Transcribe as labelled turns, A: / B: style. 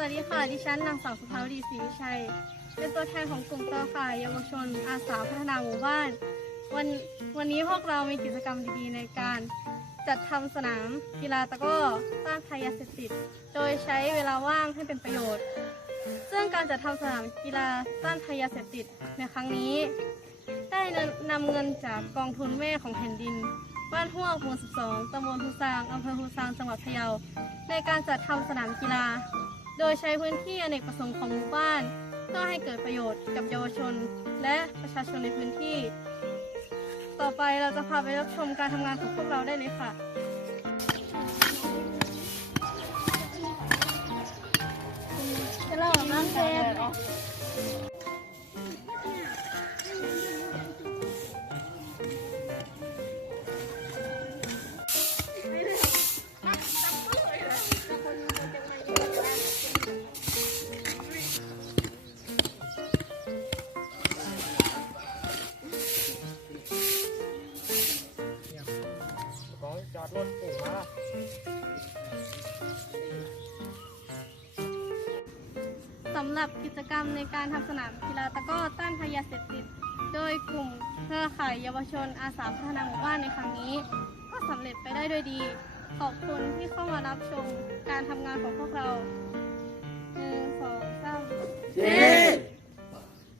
A: วัสดีค่ะ ดิฉันนางสาวสุภาวดีศรีวิชัย เป็นตัวแทนของกลุ่มเครือข่ายเยาวชน อาสาพัฒนาหมู่บ้าน วันวันนี้พวกเรามีกิจกรรมดีๆในการ จัดทำสนามกีฬาตะก้อต้านภัยยาเสพติด โดยใช้เวลาว่างให้เป็นประโยชน์ ซึ่งการจัดทำสนามกีฬาต้านภัยยาเสพติดในครั้งนี้ ได้นำเงินจากกองทุนแม่ของแผ่นดินบ้านห้วงหมู่12ตำบลฮูซางอำเภอฮูซาง จังหวัดพะเยา ในการจัดทำสนามกีฬา โดยใช้พื้นที่อเนกประสงค์ของหมู่บ้าน เพื่อให้เกิดประโยชน์กับเยาวชน และประชาชนในพื้นที่ ต่อไปเราจะพาไปรับชมการทำงานของพวกเราได้เลยค่ะจะเริ่าน้ำเกม
B: จอดรถปู่มา
A: สำหรับกิจกรรมในการทำสนามกีฬาตะกร้อต้านภัยาเสพติด โดยกลุ่มเครือข่ายเยาวชนอาสาพัฒนาหมู่บ้านในครั้งนี้ ก็สำเร็จไปได้ด้วยดี ขอบคุณที่เข้ามารับชมการทำงานของพวกเราหนึ่งสองสาม